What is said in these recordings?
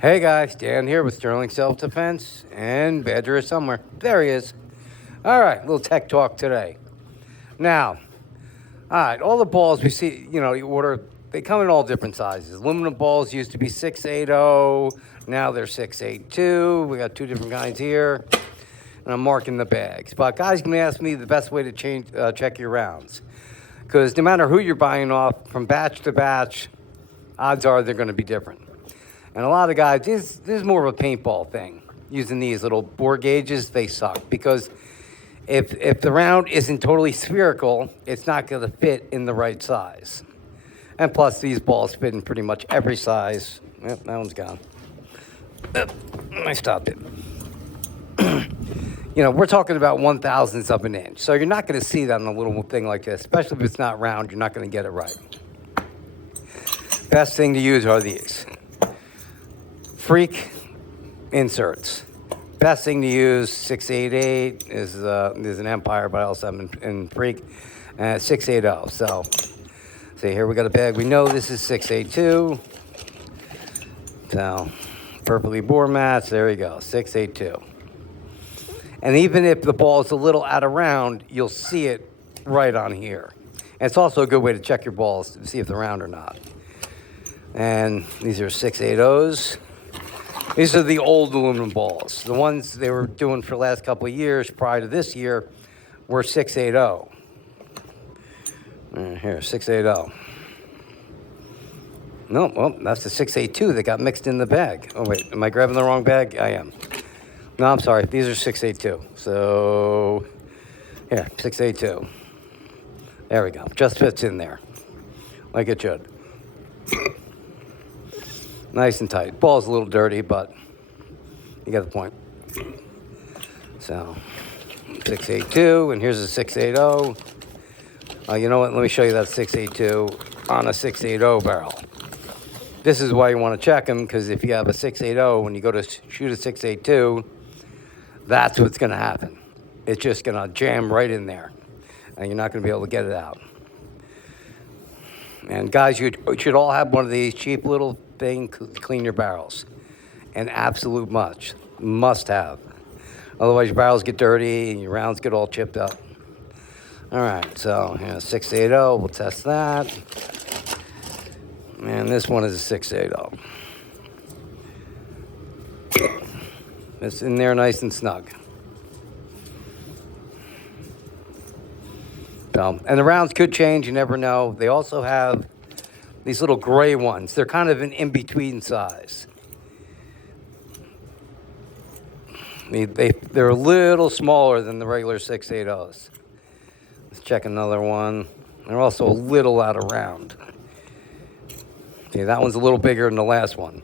Hey guys, Dan here with Sterling Self Defense, and Badger is somewhere. There he is. All right, little tech talk today. Now, all right, all the balls we see, you order, they come in all different sizes. Aluminum balls used to be 680, now they're 682. We got two different kinds here, and I'm marking the bags. But guys can ask me the best way to check your rounds, because no matter who you're buying off, from batch to batch, odds are they're going to be different. And a lot of guys, this is more of a paintball thing. Using these little bore gauges, they suck because if the round isn't totally spherical, it's not going to fit in the right size. And plus, these balls fit in pretty much every size. Yep, that one's gone. I stopped it. We're talking about 1/1000ths of an inch. So you're not going to see that on a little thing like this, especially if it's not round. You're not going to get it right. Best thing to use are these. Freak inserts. Best thing to use, 688 is an Empire, but I also have in Freak, 680. So, see here we got a bag. We know this is 682. So, perfectly bore match. There you go, 682. And even if the ball is a little out of round, you'll see it right on here. And it's also a good way to check your balls to see if they're round or not. And these are 680s. These are the old aluminum balls. The ones they were doing for the last couple of years prior to this year were 680. Here, 680. No, well, that's the 682 that got mixed in the bag. Oh, wait, am I grabbing the wrong bag? I am. No, I'm sorry. These are 682. So, here, 682. There we go. Just fits in there like it should. Nice and tight. Ball's a little dirty, but you get the point. So, 682, and here's a 680. You know what? Let me show you that 682 on a 680 barrel. This is why you want to check them, because if you have a 680, when you go to shoot a 682, that's what's going to happen. It's just going to jam right in there, and you're not going to be able to get it out. And guys, you should all have one of these cheap little things to clean your barrels. An absolute must have. Otherwise, your barrels get dirty and your rounds get all chipped up. All right, so 680, we'll test that. And this one is a 680. It's in there nice and snug. And the rounds could change, you never know. They also have these little gray ones. They're kind of an in-between size. They're a little smaller than the regular 680s. Let's check another one. They're also a little out of round. See, that one's a little bigger than the last one.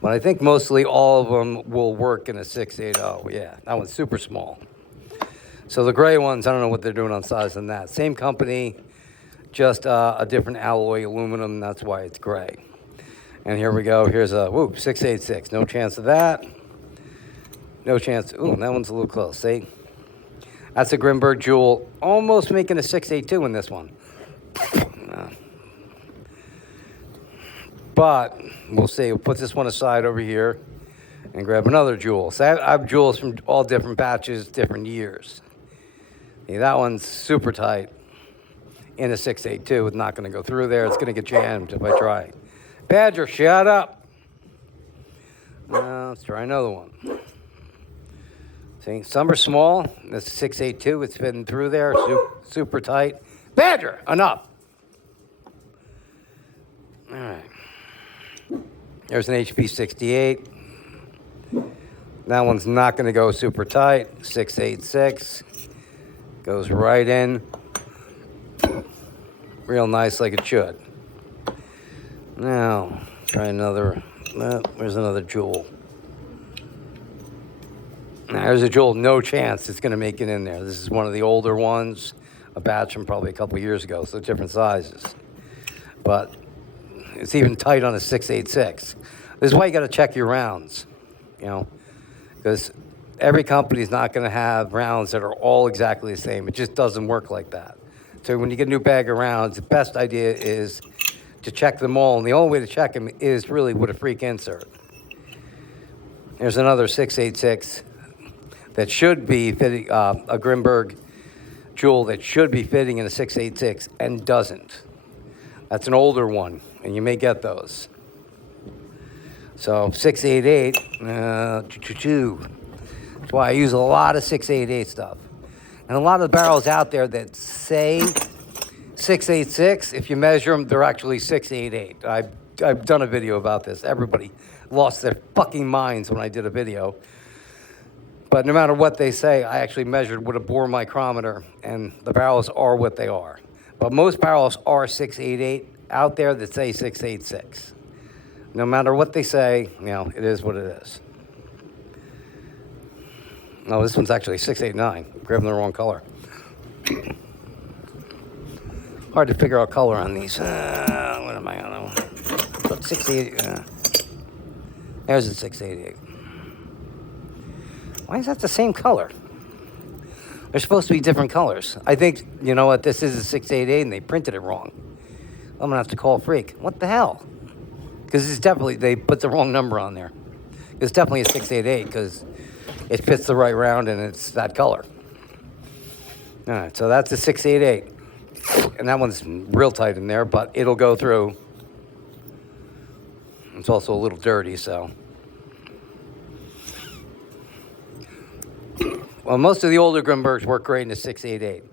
But I think mostly all of them will work in a 680. Yeah, that one's super small. So the gray ones, I don't know what they're doing on size than that. Same company, just a different alloy aluminum. That's why it's gray. And here we go. Here's a 686. No chance of that. No chance. Ooh, that one's a little close. See? That's a Grimberg Jewel. Almost making a 682 in this one. But we'll see. We'll put this one aside over here and grab another Jewel. So I have Jewels from all different batches, different years. Yeah, that one's super tight in a 682. It's not going to go through there. It's going to get jammed if I try. Badger, shut up. Let's try another one. See, some are small. That's 682. It's fitting through there. Super tight. Badger, enough. All right. There's an HP 68. That one's not going to go super tight. 686. Goes right in. Real nice like it should. Now, try another. There's another Jewel. Now, there's a Jewel. No chance it's going to make it in there. This is one of the older ones. A batch from probably a couple years ago, so different sizes. But it's even tight on a 686. This is why you got to check your rounds, because every company's not going to have rounds that are all exactly the same. It just doesn't work like that. So when you get a new bag of rounds, the best idea is to check them all, and the only way to check them is really with a freak insert. There's another 686 that should be fitting, a Grimberg jewel that should be fitting in a 686 and doesn't. That's an older one, and you may get those. So 688, that's why I use a lot of 688 stuff. And a lot of the barrels out there that say 686, if you measure them, they're actually 688. I've done a video about this. Everybody lost their fucking minds when I did a video. But no matter what they say, I actually measured with a bore micrometer, and the barrels are what they are. But most barrels are 688 out there that say 686. No matter what they say, it is what it is. No, this one's actually 689. I'm grabbing the wrong color. Hard to figure out color on these. What am I on? 688. There's a 688. Why is that the same color? They're supposed to be different colors. I think, you know what, this is a 688 and they printed it wrong. I'm going to have to call Freak. What the hell? Because it's definitely, they put the wrong number on there. It's definitely a 688 because it fits the right round and it's that color. All right, so that's a 688. And that one's real tight in there, but it'll go through. It's also a little dirty, so. Well, most of the older Grimbergs work great in a 688.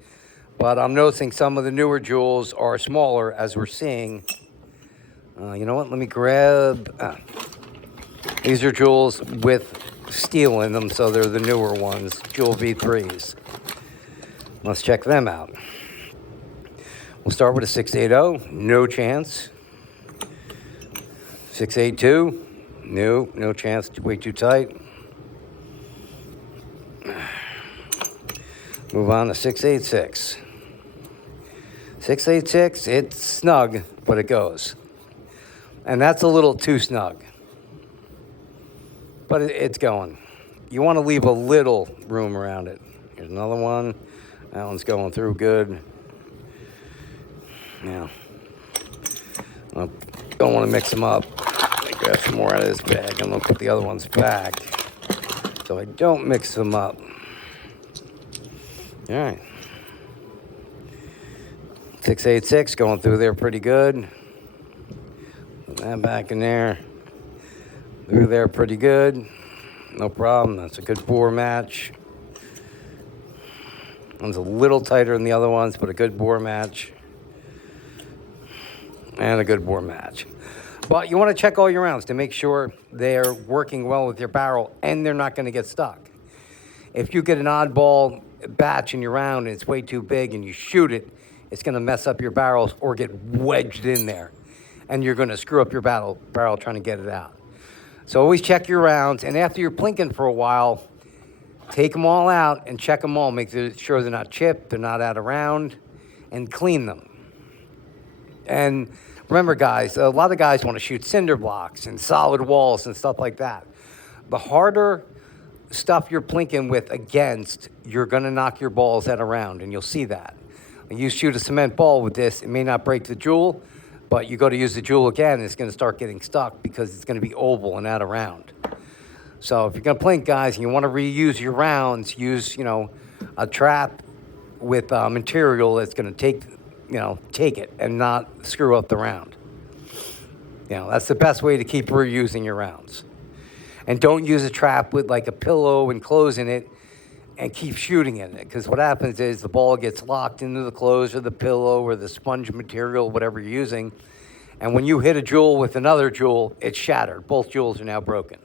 But I'm noticing some of the newer jewels are smaller, as we're seeing. You know what? Let me grab. These are jewels with steel in them, so they're the newer ones, Jewel V3s. Let's check them out. We'll start with a 680, no chance. 682, no chance, way too tight. Move on to 686. 686, it's snug, but it goes. And that's a little too snug. But it's going. You want to leave a little room around it. Here's another one. That one's going through good. Now, I don't want to mix them up. Let me grab some more out of this bag and I'll put the other ones back so I don't mix them up. All right. 686 going through there pretty good. Put that back in there. Through there pretty good. No problem. That's a good bore match. One's a little tighter than the other ones, but a good bore match. And a good bore match. But you want to check all your rounds to make sure they're working well with your barrel and they're not going to get stuck. If you get an oddball batch in your round and it's way too big and you shoot it, it's going to mess up your barrels or get wedged in there. And you're going to screw up your barrel trying to get it out. So always check your rounds. And after you're plinking for a while, take them all out and check them all. Make sure they're not chipped, they're not out of round, and clean them. And remember, guys, a lot of guys want to shoot cinder blocks and solid walls and stuff like that. The harder stuff you're plinking with against, you're going to knock your balls out of round, and you'll see that. You shoot a cement ball with this, it may not break the jewel, but you go to use the jewel again, and it's going to start getting stuck because it's going to be oval and out of round. So if you're going to plink, guys, and you want to reuse your rounds, use, a trap with material that's going to take it and not screw up the round. That's the best way to keep reusing your rounds. And don't use a trap with like a pillow and clothes in it and keep shooting in it. Because what happens is the ball gets locked into the clothes or the pillow or the sponge material, whatever you're using. And when you hit a jewel with another jewel, it's shattered. Both jewels are now broken.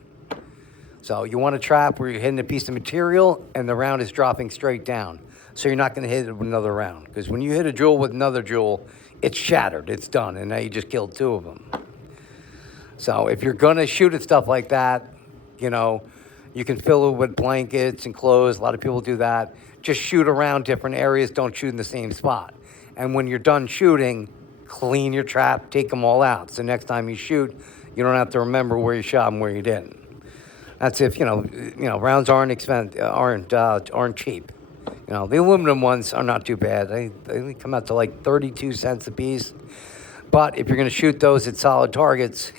So you want a trap where you're hitting a piece of material and the round is dropping straight down. So you're not going to hit it with another round. Because when you hit a jewel with another jewel, it's shattered. It's done. And now you just killed two of them. So if you're going to shoot at stuff like that, you can fill it with blankets and clothes. A lot of people do that. Just shoot around different areas. Don't shoot in the same spot. And when you're done shooting, clean your trap, take them all out. So next time you shoot, you don't have to remember where you shot and where you didn't. That's if, rounds aren't expensive, aren't cheap. The aluminum ones are not too bad. They come out to like 32 cents a piece. But if you're going to shoot those at solid targets,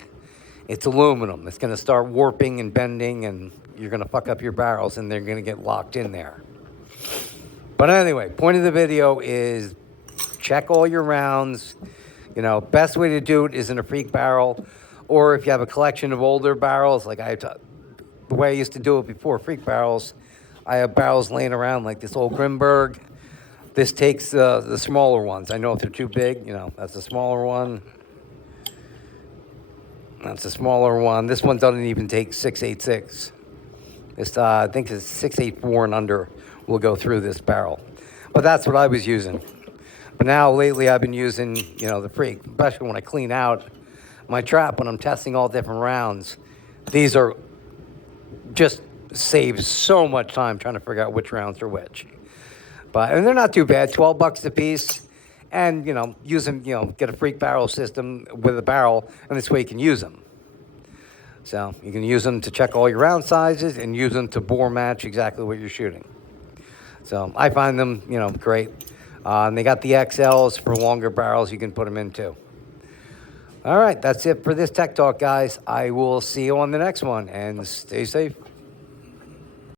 it's aluminum. It's going to start warping and bending, and you're going to fuck up your barrels, and they're going to get locked in there. But anyway, point of the video is check all your rounds. You know, best way to do it is in a Freak barrel, or if you have a collection of older barrels, like the way I used to do it before Freak barrels, I have barrels laying around like this old Grimberg. This takes the smaller ones. I know if they're too big, you know, that's the smaller one. That's a smaller one. This one doesn't even take 686. This I think it's 684 and under will go through this barrel. But that's what I was using. But now lately I've been using, you know, the Freak, especially when I clean out my trap when I'm testing all different rounds. These are just saves so much time trying to figure out which rounds are which. And they're not too bad, $12 a piece. And, you know, use them, you know, get a Freak barrel system with a barrel, and this way you can use them. So you can use them to check all your round sizes and use them to bore match exactly what you're shooting. So I find them, you know, great. And they got the XLs for longer barrels you can put them in too. All right, that's it for this Tech Talk, guys. I will see you on the next one, and stay safe.